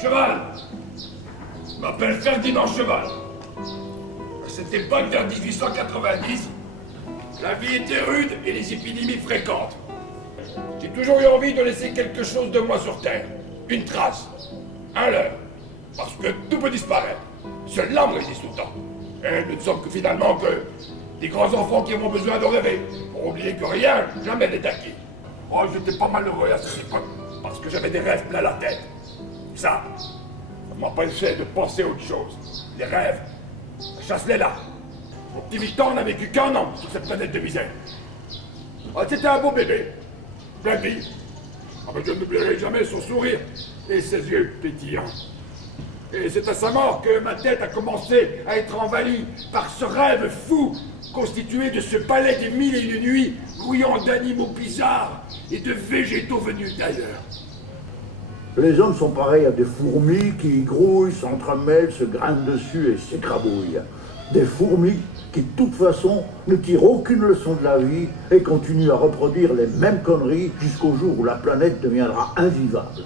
Cheval! Je m'appelle Ferdinand Cheval. À cette époque, vers 1890, la vie était rude et les épidémies fréquentes. J'ai toujours eu envie de laisser quelque chose de moi sur Terre. Une trace. Un leurre. Parce que tout peut disparaître. Seule l'âme résiste au temps. Et nous ne sommes que finalement que des grands enfants qui auront besoin de rêver. Pour oublier que rien, jamais n'est acquis. Oh, j'étais pas malheureux à cette époque. Parce que j'avais des rêves plein la tête. Ça m'empêchait de penser à autre chose. Les rêves, la chasse les là. Mon petit Victor n'a vécu qu'un an sur cette planète de misère. Ah, c'était un beau bébé. Plein de vie. Ah, mais je n'oublierai jamais son sourire et ses yeux pétillants. Et c'est à sa mort que ma tête a commencé à être envahie par ce rêve fou constitué de ce palais des mille et une nuits, grouillant d'animaux bizarres et de végétaux venus d'ailleurs. Les hommes sont pareils à des fourmis qui grouillent, s'entremêlent, se grimpent dessus et s'écrabouillent. Des fourmis qui, de toute façon, ne tirent aucune leçon de la vie et continuent à reproduire les mêmes conneries jusqu'au jour où la planète deviendra invivable.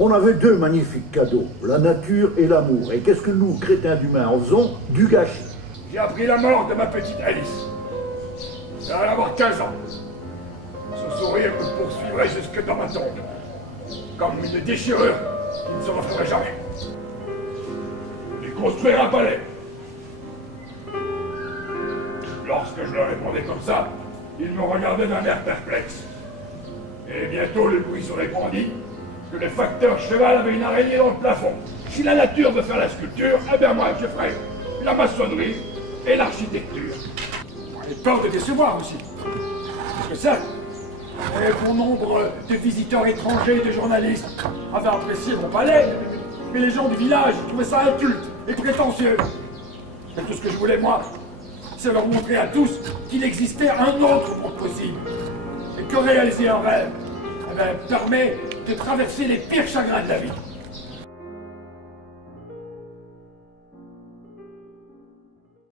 On avait deux magnifiques cadeaux, la nature et l'amour. Et qu'est-ce que nous, crétins d'humains, en faisons? Du gâchis. J'ai appris la mort de ma petite Alice. Elle allait avoir 15 ans. Son sourire me poursuivrait jusque dans ma tombe. Comme une déchirure qui ne se referait jamais. Lui construire un palais. Lorsque je leur répondais comme ça, ils me regardaient d'un air perplexe. Et bientôt le bruit serait grandi, que le facteur cheval avait une araignée dans le plafond. Si la nature veut faire la sculpture, eh bien moi je ferai la maçonnerie et l'architecture. J'ai peur de décevoir aussi. Parce que ça, un bon nombre de visiteurs étrangers et de journalistes avaient apprécié mon palais, mais les gens du village trouvaient ça inculte et prétentieux. Et tout ce que je voulais, moi, c'est leur montrer à tous qu'il existait un autre monde possible. Et que réaliser un rêve, eh bien, permet de traverser les pires chagrins de la vie.